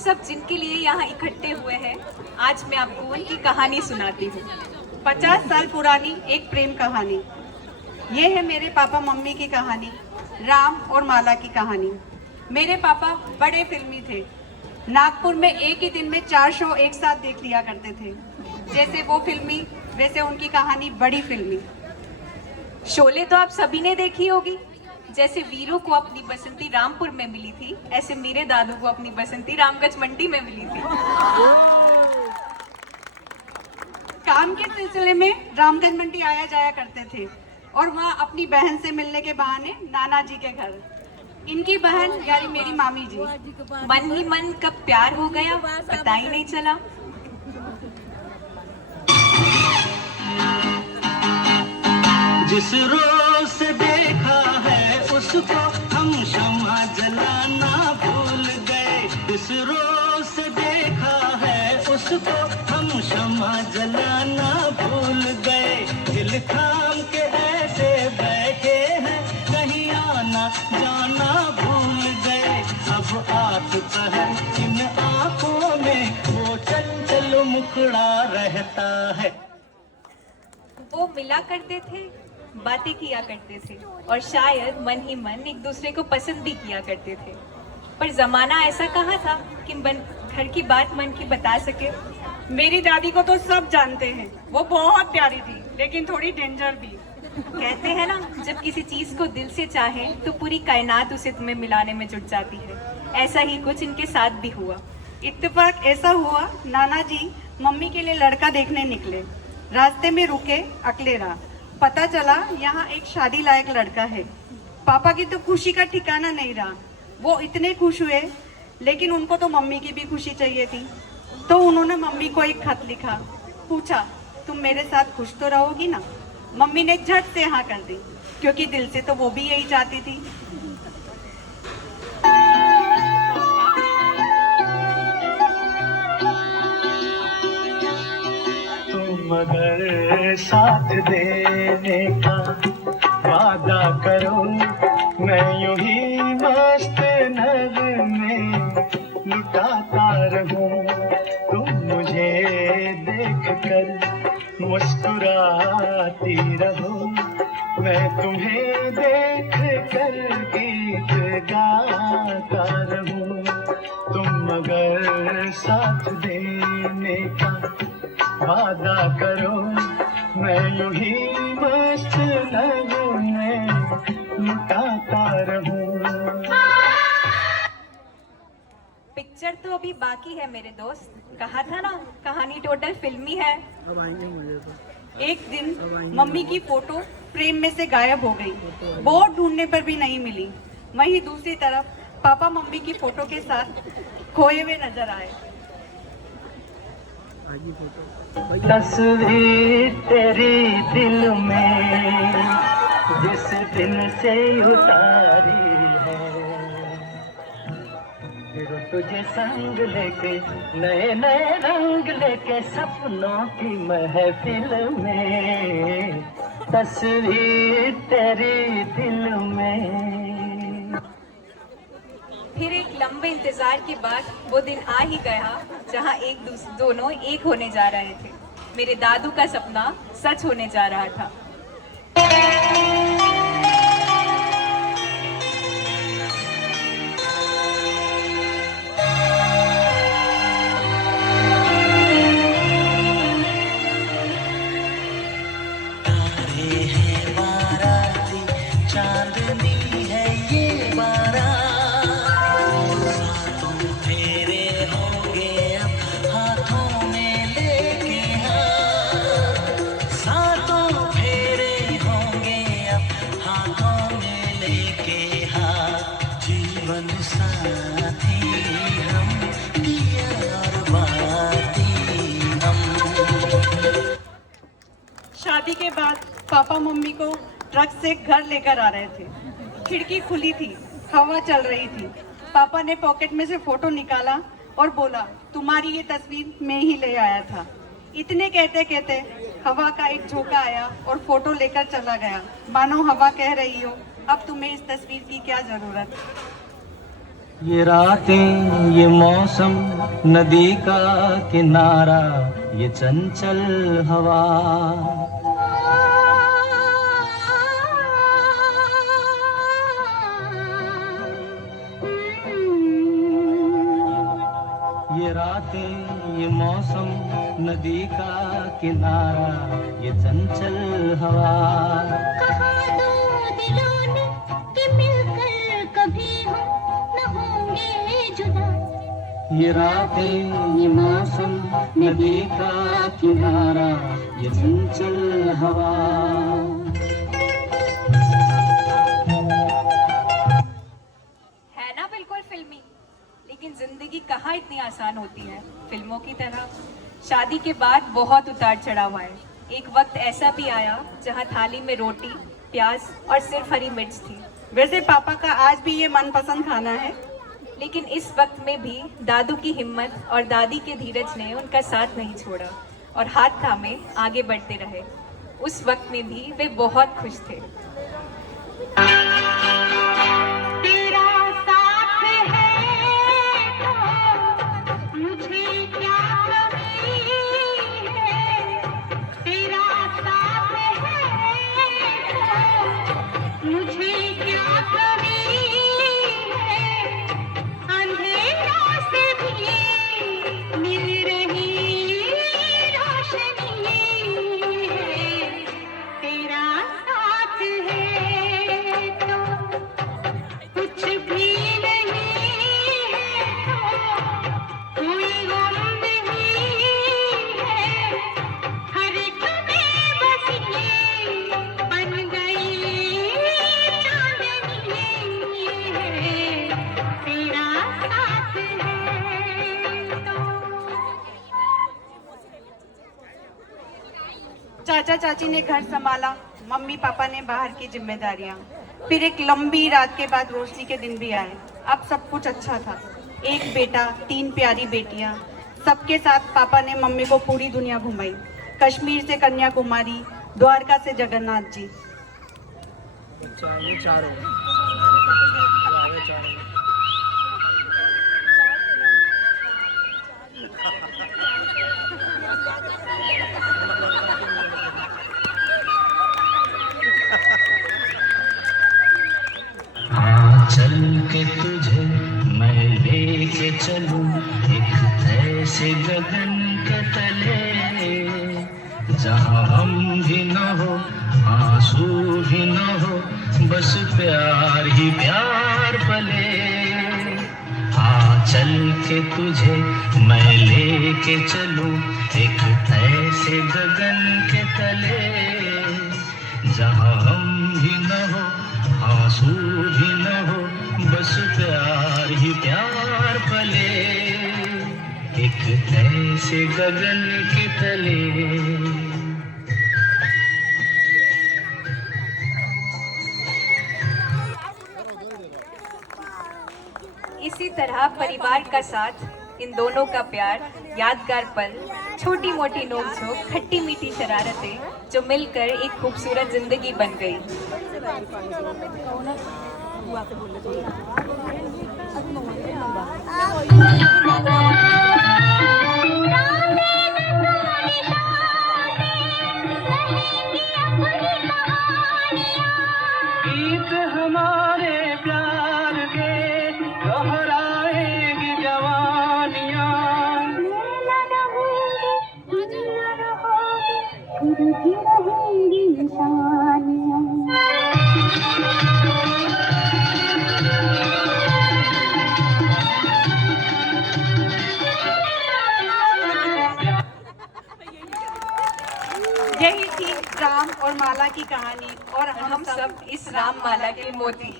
सब जिनके लिए यहाँ इकट्ठे हुए हैं, आज मैं आपको उनकी कहानी सुनाती हूँ। 50 साल पुरानी एक प्रेम कहानी। ये है मेरे पापा मम्मी की कहानी, राम और माला की कहानी। मेरे पापा बड़े फिल्मी थे। नागपुर में एक ही दिन में 4 शो एक साथ देख लिया करते थे। जैसे वो फिल्मी, वैसे उनकी कहानी बड़ी फिल्मी। शोले तो आप सभी ने देखी होगी। जैसे वीरू को अपनी बसंती रामपुर में मिली थी, ऐसे मेरे दादू को अपनी बसंती रामगंज मंडी में मिली थी। काम के सिलसिले में रामगंज मंडी आया जाया करते थे और वहाँ अपनी बहन से मिलने के बहाने नाना जी के घर। इनकी बहन यानी मेरी मामी जी। मन ही मन कब प्यार हो गया पता ही नहीं चला। जिस रोज से देखा है उसको हम शम्मा जलाना भूल गए। जिस रोज से देखा है उसको हम शम्मा जलाना भूल गए। दिल थाम के ऐसे बैठे हैं, कहीं आना जाना भूल गए। अब आठ पहर इन आंखों में वो चंचल मुखड़ा रहता है। वो मिला करते थे, बातें किया करते थे और शायद मन ही मन एक दूसरे को पसंद भी किया करते थे। पर जमाना ऐसा कहाँ था कि घर की बात मन की बता सके। मेरी दादी को तो सब जानते हैं, वो बहुत प्यारी थी लेकिन थोड़ी डेंजर भी। कहते हैं ना, जब किसी चीज को दिल से चाहे तो पूरी कायनात उसे तुम्हें मिलाने में जुट जाती है। ऐसा ही कुछ इनके साथ भी हुआ। इत्तेफाक ऐसा हुआ, नाना जी मम्मी के लिए लड़का देखने निकले। रास्ते में रुके, अकलेरा। पता चला यहाँ एक शादी लायक लड़का है। पापा की तो खुशी का ठिकाना नहीं रहा। वो इतने खुश हुए, लेकिन उनको तो मम्मी की भी खुशी चाहिए थी। तो उन्होंने मम्मी को एक खत लिखा, पूछा तुम मेरे साथ खुश तो रहोगी ना। मम्मी ने झट से हाँ कर दी, क्योंकि दिल से तो वो भी यही चाहती थी। मगर साथ देने का वादा करो, मैं यूं ही मस्त नज़र में लुटाता रहूं। तुम मुझे देख कर मुस्कुराती रहो, मैं तुम्हें देख कर गीत गाता रहूं। तुम मगर साथ देने का वादा करो, मैं यूं ही मस्त नज़र में लुटाता रहूं। पिक्चर तो अभी बाकी है मेरे दोस्त। कहा था ना, कहानी टोटल फिल्मी है। एक दिन मम्मी की फोटो फ्रेम में से गायब हो गई। बहुत ढूंढने पर भी नहीं मिली। वहीं दूसरी तरफ पापा मम्मी की फोटो के साथ खोए हुए नजर आए। तस्वीर तेरी दिल में जिस दिन से उतारी है, फिर तुझे संग लेके नए नए रंग लेके सपनों की महफिल में। तस्वीर तेरी दिल में। फिर एक लंबे इंतजार के बाद वो दिन आ ही गया जहाँ दोनों एक होने जा रहे थे। मेरे दादू का सपना सच होने जा रहा था। तारे हैं बाराती, चांदनी है ये बारात। शादी के बाद पापा मम्मी को ट्रक से घर लेकर आ रहे थे। खिड़की खुली थी, हवा चल रही थी। पापा ने पॉकेट में से फोटो निकाला और बोला, तुम्हारी ये तस्वीर मैं ही ले आया था। इतने कहते कहते हवा का एक झोंका आया और फोटो लेकर चला गया। मानो हवा कह रही हो, अब तुम्हें इस तस्वीर की क्या जरूरत। ये रातें, ये मौसम, नदी का किनारा, ये चंचल हवा। ये रातें, ये मौसम, नदी का किनारा, ये चंचल हवा। कहा दो दिलों ने कि मिलकर कभी हम न होंगे जुदा। ये रातें, ये मौसम, नदी का किनारा, ये चंचल हवा। है ना बिल्कुल फिल्मी। लेकिन जिंदगी कहाँ इतनी आसान होती है फिल्मों की तरह। शादी के बाद बहुत उतार चढ़ाव आए। एक वक्त ऐसा भी आया जहाँ थाली में रोटी, प्याज और सिर्फ हरी मिर्च थी। वैसे पापा का आज भी ये मनपसंद खाना है। लेकिन इस वक्त में भी दादू की हिम्मत और दादी के धीरज ने उनका साथ नहीं छोड़ा और हाथ थामे आगे बढ़ते रहे। उस वक्त में भी वे बहुत खुश थे। तेरा साथ है तो मुझे क्या कमी है। तेरा साथ है तो मुझे क्या कमी है। अंधेरों से भी मिल रही रोशनी है। तेरा साथ है तो कुछ भी नहीं है। तो कोई गम नहीं है। हर एक बेबसी बन गई चांदनी है। तेरा साथ है तो। चाचा चाची ने घर संभाला, मम्मी पापा ने बाहर की जिम्मेदारियां। फिर एक लंबी रात के बाद रोशनी के दिन भी आए। अब सब कुछ अच्छा था। एक बेटा, 3 प्यारी बेटियां। सबके साथ पापा ने मम्मी को पूरी दुनिया घुमाई। कश्मीर से कन्याकुमारी, द्वारका से जगन्नाथ जी। हाँ चल के तुझे मैं लेके चलूं एक ऐसे गगन के तले, जहाँ हम भी न हो, आंसू भी न हो, बस प्यार ही प्यार पले। हाँ चल के तुझे मैं लेके चलूं एक ऐसे गगन के तले, जहाँ हम भी न हो, आंसू भी न हो, बस प्यार ही प्यार पले। एक ऐसे गगन के तले। इसी तरह परिवार का साथ, इन दोनों का प्यार, यादगार पल, छोटी मोटी नोक-झोंक, खट्टी मीठी शरारतें जो मिलकर एक खूबसूरत जिंदगी बन गई। गीत हमारे प्यार के दोहराएगी जवानियाँ। यही थी राम और माला की कहानी और हम सब इस राम माला के मोती।